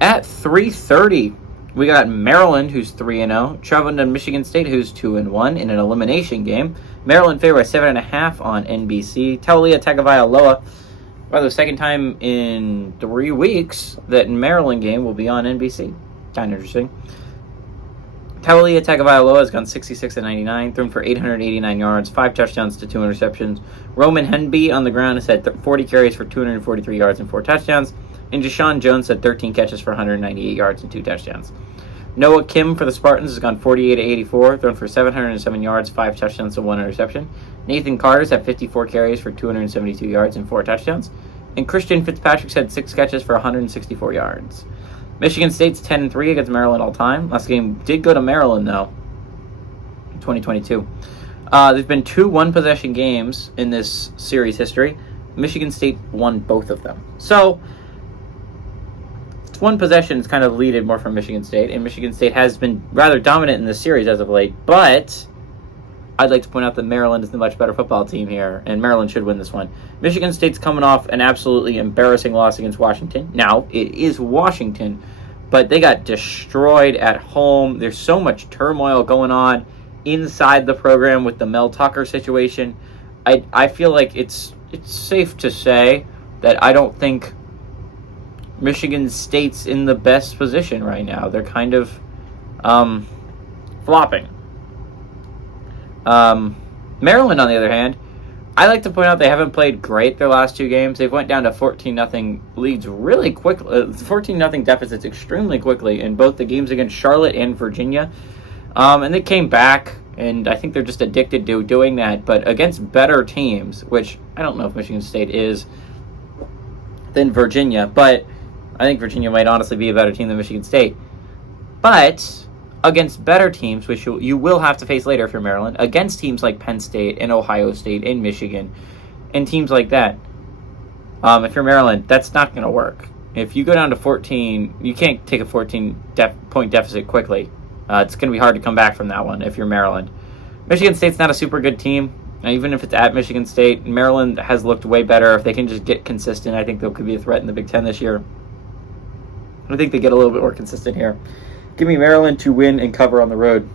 At 3:30, we got Maryland, who's 3-0, traveling to Michigan State, who's 2-1 in an elimination game. Maryland favored by 7.5 on NBC. Taulia Tagovailoa, the second time in 3 weeks that Maryland game will be on NBC. Kind of interesting. Taulia Tagovailoa has gone 66-99, thrown for 889 yards, 5 touchdowns to 2 interceptions. Roman Henby on the ground has had 40 carries for 243 yards and 4 touchdowns. And Deshaun Jones had 13 catches for 198 yards and 2 touchdowns. Noah Kim for the Spartans has gone 48-84, thrown for 707 yards, 5 touchdowns to 1 interception. Nathan Carter's had 54 carries for 272 yards and 4 touchdowns. And Christian Fitzpatrick's had 6 catches for 164 yards. Michigan State's 10-3 against Maryland all time. Last game did go to Maryland, though, in 2022. There's been 2 one-possession games in this series history. Michigan State won both of them. So, one possession is kind of leaded more from Michigan State, and Michigan State has been rather dominant in this series as of late, but I'd like to point out that Maryland is the much better football team here, and Maryland should win this one. Michigan State's coming off an absolutely embarrassing loss against Washington. Now, it is Washington, but they got destroyed at home. There's so much turmoil going on inside the program with the Mel Tucker situation. I feel like it's safe to say that I don't think Michigan State's in the best position right now. They're kind of flopping. Maryland, on the other hand, I like to point out they haven't played great their last 2 games. They've went down to 14-0 leads really quickly, 14-0 deficits extremely quickly in both the games against Charlotte and Virginia. And they came back, and I think they're just addicted to doing that. But against better teams, which I don't know if Michigan State is, than Virginia, but I think Virginia might honestly be a better team than Michigan State. But against better teams, which you will have to face later if you're Maryland, against teams like Penn State and Ohio State and Michigan and teams like that, if you're Maryland, that's not going to work. If you go down to 14, you can't take a 14-point deficit quickly. It's going to be hard to come back from that one if you're Maryland. Michigan State's not a super good team. Even if it's at Michigan State, Maryland has looked way better. If they can just get consistent, I think they could be a threat in the Big Ten this year. I think they get a little bit more consistent here. Give me Maryland to win and cover on the road.